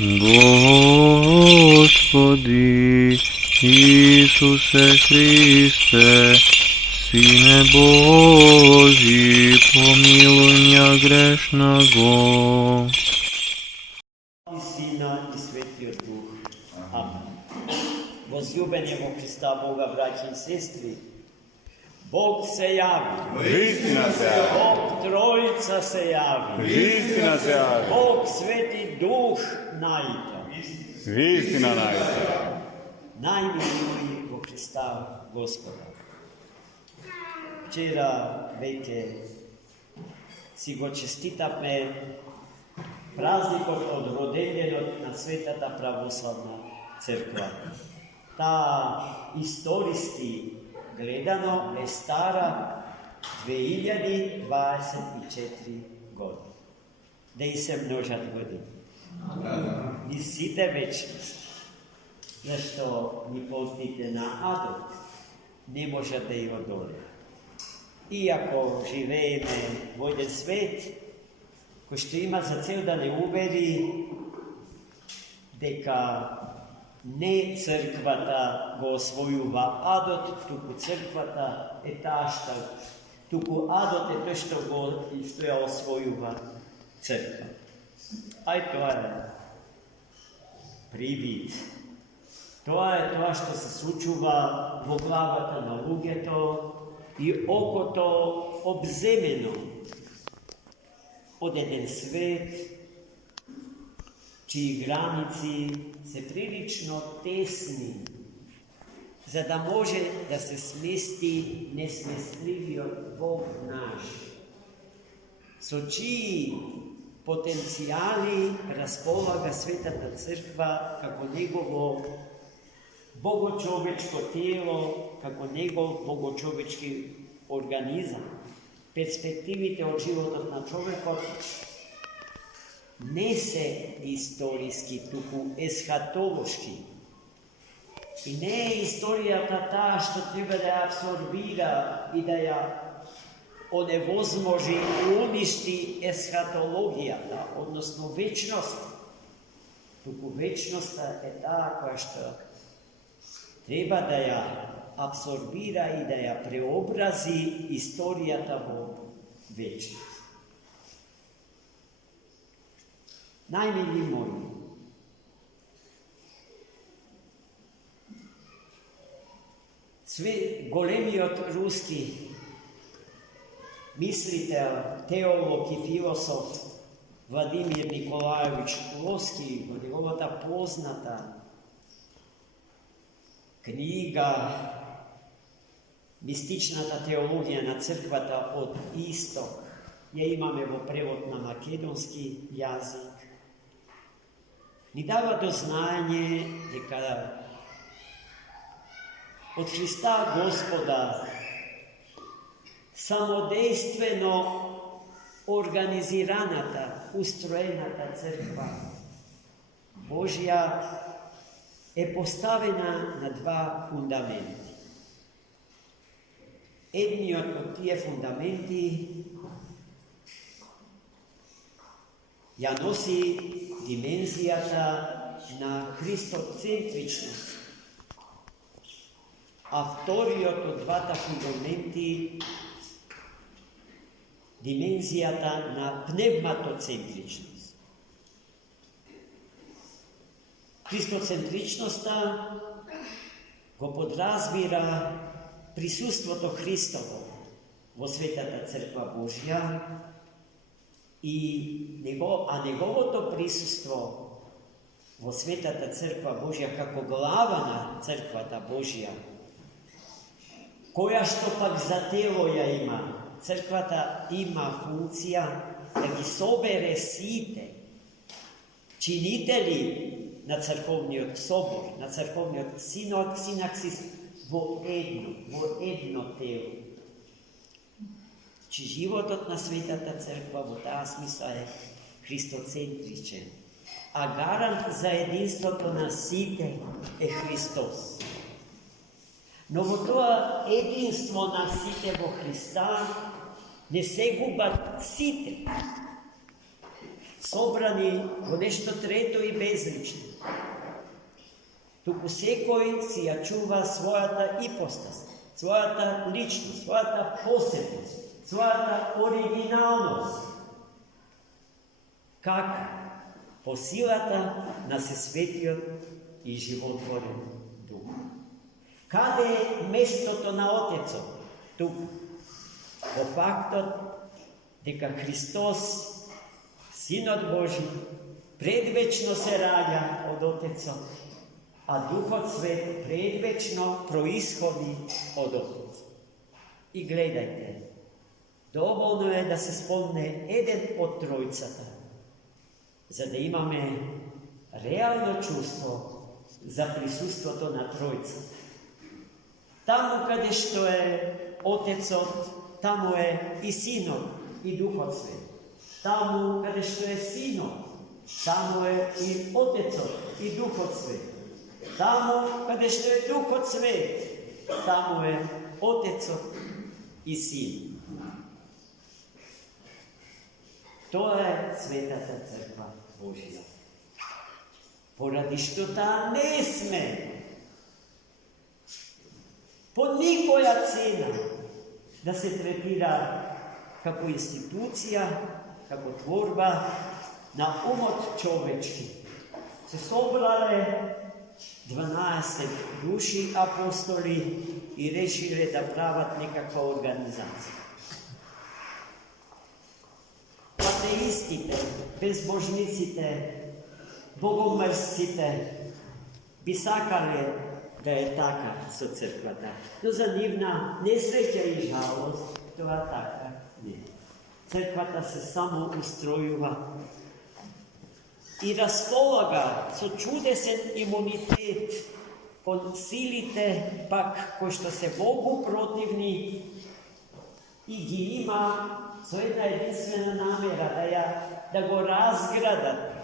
Господи Ісусе Христе, Сине Божий, помилуй меня грешного. И Сина, и Святый Дух. Амин. Возлюбени во Христа Бога, братья и сестры, Бог се яви. Истина се яви. Бог Троица се яви. Истина се яви. Бог Свети Дух најде. Истина најде. Најмилуји во Христа Господа. Вчера веќе си го честитавме празникот од родењето на Светата Православна Црква. Таа историски гледано е стара 2024 години. Да и се множат години. И сите вечности. Зашто ни постите на адот не може да ја одоле. Иако живееме во еден свет кој што има за цел да не убеди дека не црквата го освојува адот, туку црквата е таа што, туку адот е тој што ја освојува црква. Ај тоа е привид. Тоа е тоа што се случува во главата на луѓето и окото обземено од еден свет чии граници се прилично тесни, за да може да се смести несместливиот Бог наш, со чии потенцијали располага Светата Црква како негово богочовечко тело, како негов богочовечки организам. Перспективите од животот на човекот не се историски, туку есхатолошки. И не е историјата таа што треба да ја абсорбира и да ја оневозможи и уништи есхатологијата, односно вечност. Туку вечноста е таа која што треба да ја абсорбира и да ја преобрази историјата во вечност. Најмили мои, големиот руски мислител, теолог и философ Владимир Николаевич Лоски во неговата позната книга Мистичната теологија на црквата од Исток, ја имаме во превод на македонски јазик, ни дава до знаење дека од Христа Господа самодействено организираната, устроената црква Божја е поставена на два фундаменти. Едниот од тие фундаменти ја носи димензијата на христоцентричност, а вториот од двата фундаменти димензијата на пневматоцентричност. Христоцентричноста го подразбира присуството Христово во Светата Црква Божја а неговото присуство во Светата Црква Божја како глава на Црквата Божја, која што пак за тело ја има. Црквата има функција да ги собере сите чинители на црковниот собор, на црковниот синаксис во едно тело. Че животот на Светата Црква во таа смисла е христоцентричен, а гарант за единството на сите е Христос. Но во тоа единство на сите во Христа не се губат сите. собрани во нешто трето и безлично. Туку секој си ја чува својата ипостас, својата личност, својата посебност, својата оригиналност. Како? По силата на Сесветиот и животворен Дух. Каде е местото на Отецот? Туку. По фактот дека Христос, Синот Божи, предвечно се раѓа од Отецот, а Духот Свет предвечно происходи од Отец. И гледајте, доволно е да се спомне еден од тројцата, за да имаме реално чувство за присуството на Тројцата. Таму каде што е Отецот, таму е и Синот и Духот Свет. Таму каде што е Синот, таму е и Отецот и Духот Свет. Таму каде што е Духот Свет, таму е Отецот и Син. Тоа е Светата Црква Божија. Поради што таа не сме по никоја цена да се третира како институција, како творба на умот човечки. Се собрале 12 души апостоли и решиле да прават некаква организација. Атеистите, безбожниците, богомрсците би сакале да е така со црквата, но за нивна несреќа и жалост тоа така не. Црквата се само устројува и располага со чудесен имунитет кон силите пак кои што се Богу противни и ги има со една единствена намера да го разградат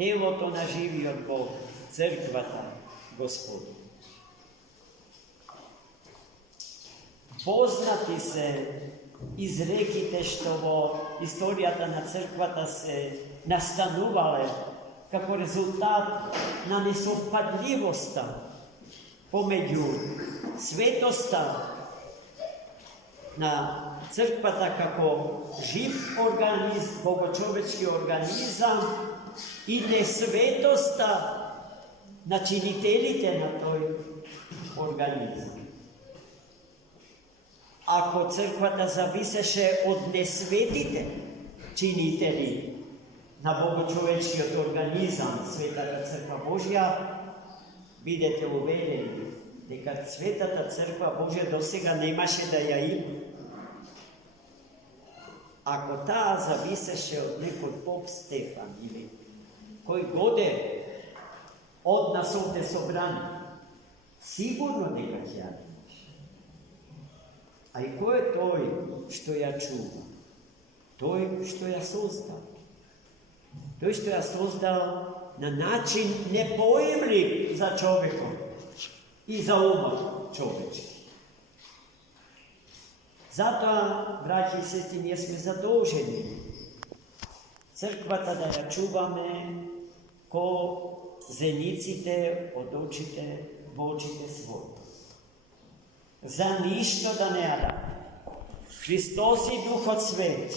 телото на живиот Бог, црквата, Господ. Познати се изреките што во историјата на црквата се настанувале како резултат на несовпадливоста помеѓу светоста на црквата како жив организм, богочовечки организам и несветоста на чинителите на тој организам. Ако црквата зависеше од несветите чинители на богочовечкиот организам, Светата Црква Божја, бидете уверени дека Светата Црква Божја досега немаше да ја има. Ако таа зависеше од некој поп Стефан или кој годе од нас овде собрани, сигурно дека ќе ја имаше. А и кој е тој што ја чува? Тој што ја создал. Тој што ја создал на начин непоимлив за човекот и за умот човечки. Затоа, браќи и сестри, ние сме задолжени црквата да ја чуваме ко зениците од очите Божите своји. За ништо да не ја даде. Христос и Духот Свет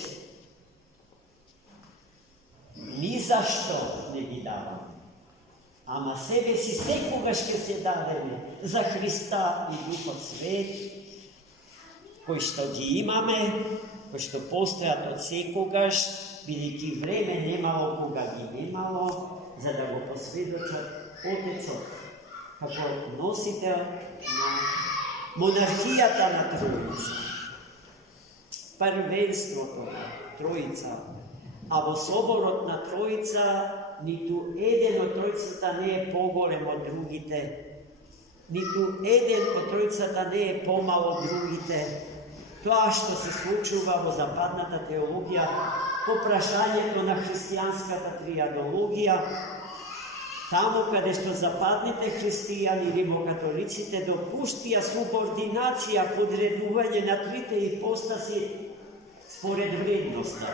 ни зашто не ги даваме. Ама себе си секогаш ќе се дадеме за Христа и Духот Свет, кои што ги имаме, кои што постојат од секогаш, бидејќи време немало кога ги немало, за да го посведочат Отецот, како носител на монархијата на Троица, првенството на Троица, а во соборот на Троица ниту еден од Троицата не е поголем од другите, ниту еден од Троицата не е помал од другите. Тоа што се случува во западната теологија, по прашањето на христијанската триадологија, таму каде што западните христијани, римокатолиците допуштија субординација, подредување на трите ипостаси според вредноста.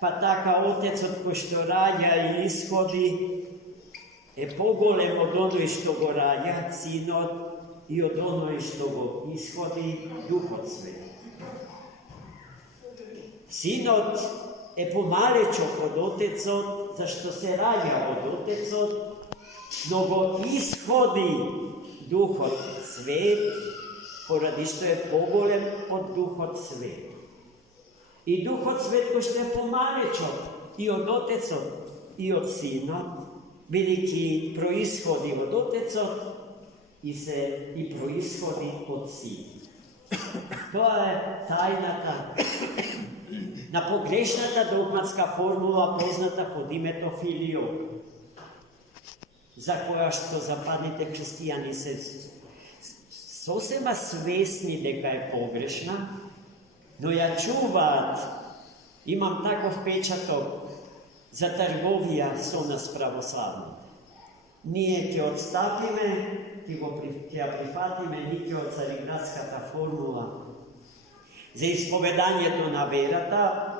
pa taka Otecot ko što rađa i ishodi, pogolem od onoj što go rađa, Sinot, i od onoj što go ishodi, Duhot Sveti. Sinot pomalečok od Otecot, zašto se rađa od Otecot, no go ishodi Duhot Svet, poradi što je pogolem od Duhot Svet. I Duhot Svet ko što je pomalečok i od Otecot i od Sinot, veliki proishodi od Otecot i proishodi od Sina. To je tajna ta. Na pogrešnata dogmatska formula poznata pod imetom filioque, za koja što zapadnite hrišćani se sosema svesni deka je pogrešna, no ja čuvat, imam takov pečatok za trgovija so nas pravoslavni. Nije ti odstavljime, ti ja prifatime, niti od carigradska ta formula za ispovedanje to na verata,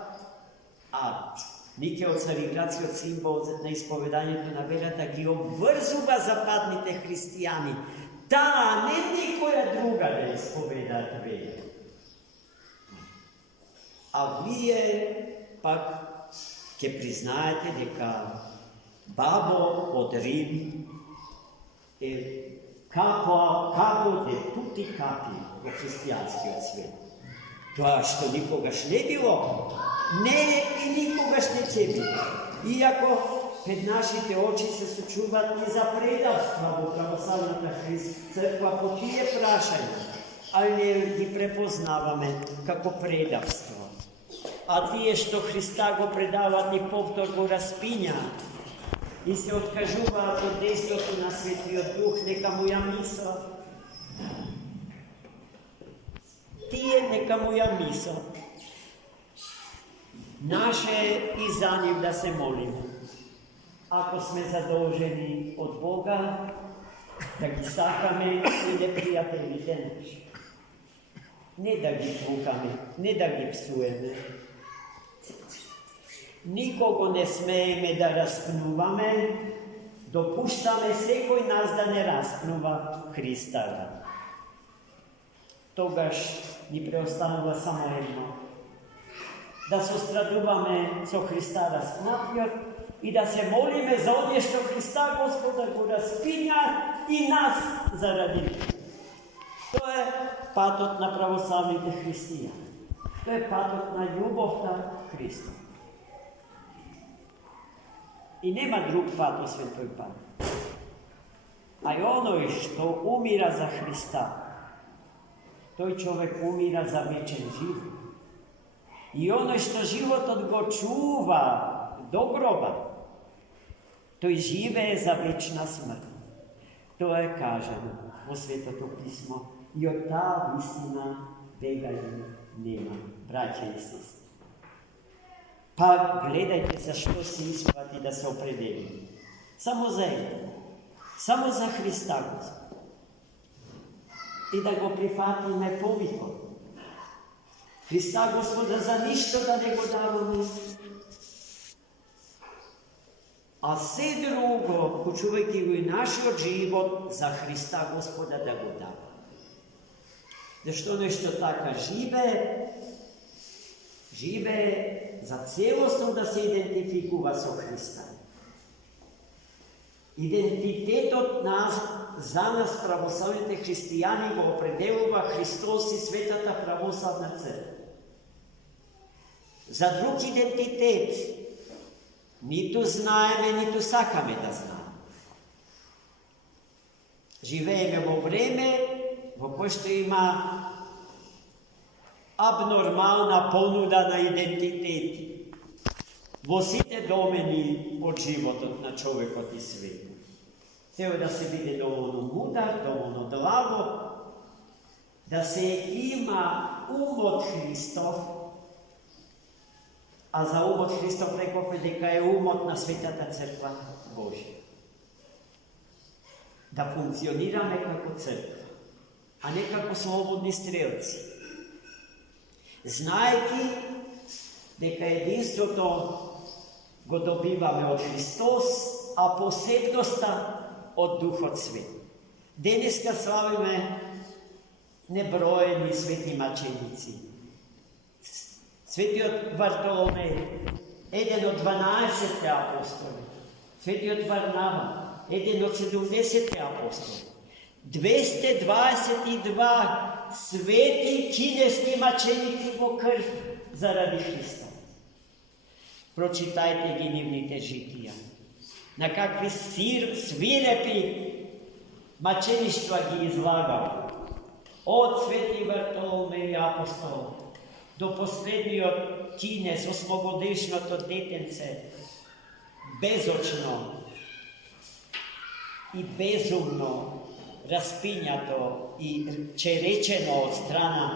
a niti od carigradski od simbol na ispovedanje to na verata, ki obvrzuga zapadnite hrišćani, ta ne nikoja druga da ispovedat vera. A vi je pak, ke priznajete, deka babo od Rim, kapo de tutti kapi u hrišćanski od sveta. To što nikogaš ne bilo, ne i nikogaš neće biti. Iako pred našite oči se sučuvati za predavstva u pravoslavната crkva po tije prašanje, ali ne gi prepoznavame kako predavstvo. A tije što Hrista go predavati povtor go raspinja i se odkažuva od dejstvotu na Svetio Duh, neka moja misla. Tije neka moja misla. Naše i za njim da se molimo. Ako sme zadolženi od Boga, da gi sakame i neprijateljite naši. Ne da gi tukame, ne da gi psujeme. Nikogo ne smejeme da raspnuvame, dopuštame sekoj nas da ne raspnuva Hrista. Togaž ni preostanula samo jedno. Da sostraduvame co Hrista raspnapio i da se molime za onje što Hrista Gospoda go raspinja i nas zaradi. To je patot na pravoslavnite hrišćane. To je patot na ljubav na Hrista. I nema drug pato Svetoj Pamet. A i onoj što umira za Hrista, toj čovjek umira za večen život. I onoj što život od go čuva do groba, toj žive za večna smrt. To je kaženo u Svetoto pismo. I od ta istina beganje nema, braće i sestre. Pa gledajte za što si ispati da se opredelimo. Samo za jedno. Samo za Hrista Gospoda. I da go prifatime povikom. Hrista Gospoda za ništo da ne go davamo. A sve drugo, ko čovjek je našo život za Hrista Gospoda da go dava. Zašto nešto taka žive za celostno da se identifikuva so Hrista. Identitet od nas, za nas pravoslavnite hrišćani go opredelува Hristos i Svetata pravoslavna crkva. Za drug identitet nito znajeme, nito sakame da znamo. Živejeme vo vreme, vo koje što ima abnormalna ponuda na identiteti. Vo site domeni od životot na čovjekot i svijetu. Teo da se vide dovoljno mudar, dovoljno dlavo, da se ima umot Hristov, a za umot Hristov rekao deka je umotna Svetata crkva Božja. Da funkcionirame kako crkva, a ne kako slobodni strelci. Znajki дека единството го добиваме од Христос, а посебноста од Духот Свет. Денеска славиме неброени свети маченици. Светиот Вартоломеј, еден од 12 апостоли. Светиот Варнава, еден од 70 апостоли. 222 свети кинески маченици во крв заради Христа. Прочитајте ги нивните житија. На какви свирепи мачеништва ги излагал. Од Свети Вартоломеј апостол до последниот кинес, 8-годишното детенце, безочно и безумно распињато и черечено од страна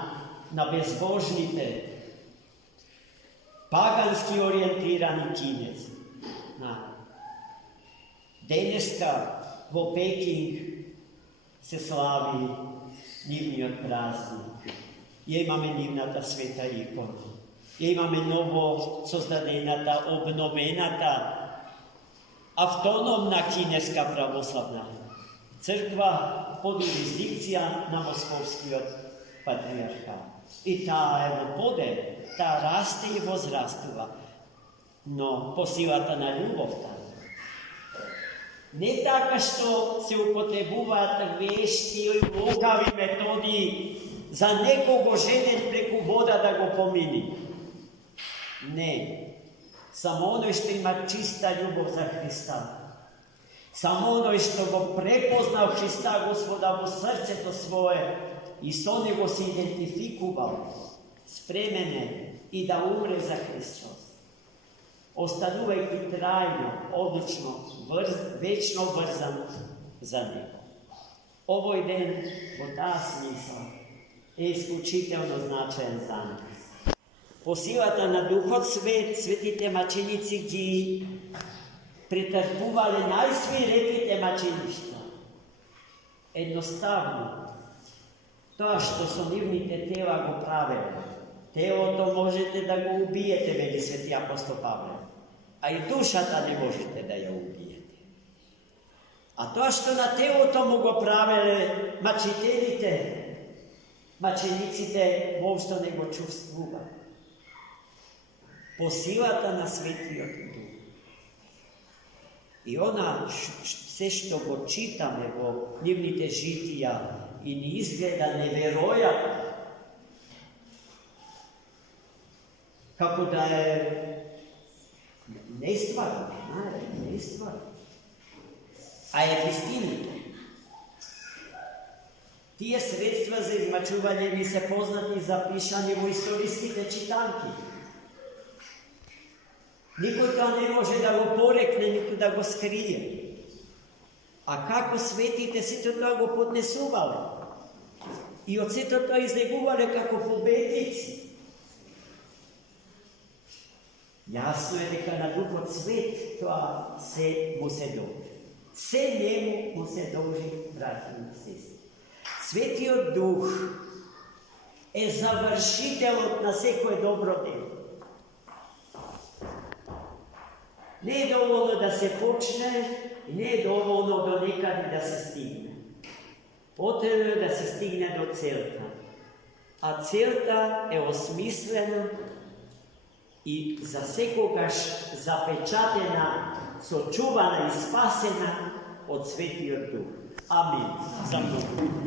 на безбожните, пагански ориентирани кинези. Денеска во Пекинг се слави нивниот празник. Ја имаме нивната света икона. Ја имаме ново создадената, обновената, автономна кинеска православна црква под юрисдикција на Московскиот патриархат. И таа е во подем, таа расте и возрастува, но по силата на љубовта. Не така што се употребуваат вешти и лукави методи за некого женен преку вода да го помини. Не. Само оној што има чиста љубов за Христа. Само оној што го препознал Христа Господа во срцето свое и со него се идентификувал, спремен е и да умре за Христос. Останувајќи трајно, одлучно, вечно врзан за него. Овој ден во таа смисла е исклучително значаен за нас. По силата на Духот Свет, светите маченици ги претрпувале најсвирепите мачеништва. Едноставно, тоа што со нивните тела го правеле, телото можете да го убиете, вели свети апостол Павле, а и душата не можете да ја убиете. А тоа што на телото му го правеле мачителите, мачениците воопшто не го чувствува. По силата на Светиот Дух. И она се што го читаме во нивните житија и ни изгледа неверојатно, како да е нестварно, а е вистина. Тие средства за измачување ни се познати и запишани во историските читанки. Никој тоа не може да го порекне, ниту да го скрие. А како светите сето тоа го поднесувале и од сето тоа излегувале како победници. Јасно е дека на Духот Свет тоа се му се должи. Се нему му се должи, браќи и сестри. Светиот Дух е завршителот на секој добро дело. Не е доволно да се почне и не е доволно до некаде да се стигне. Потребно е да се стигне до целта. А целта е осмислена и за секогаш запечатена, сочувана и спасена од Светиот Дух. Амин. За многу.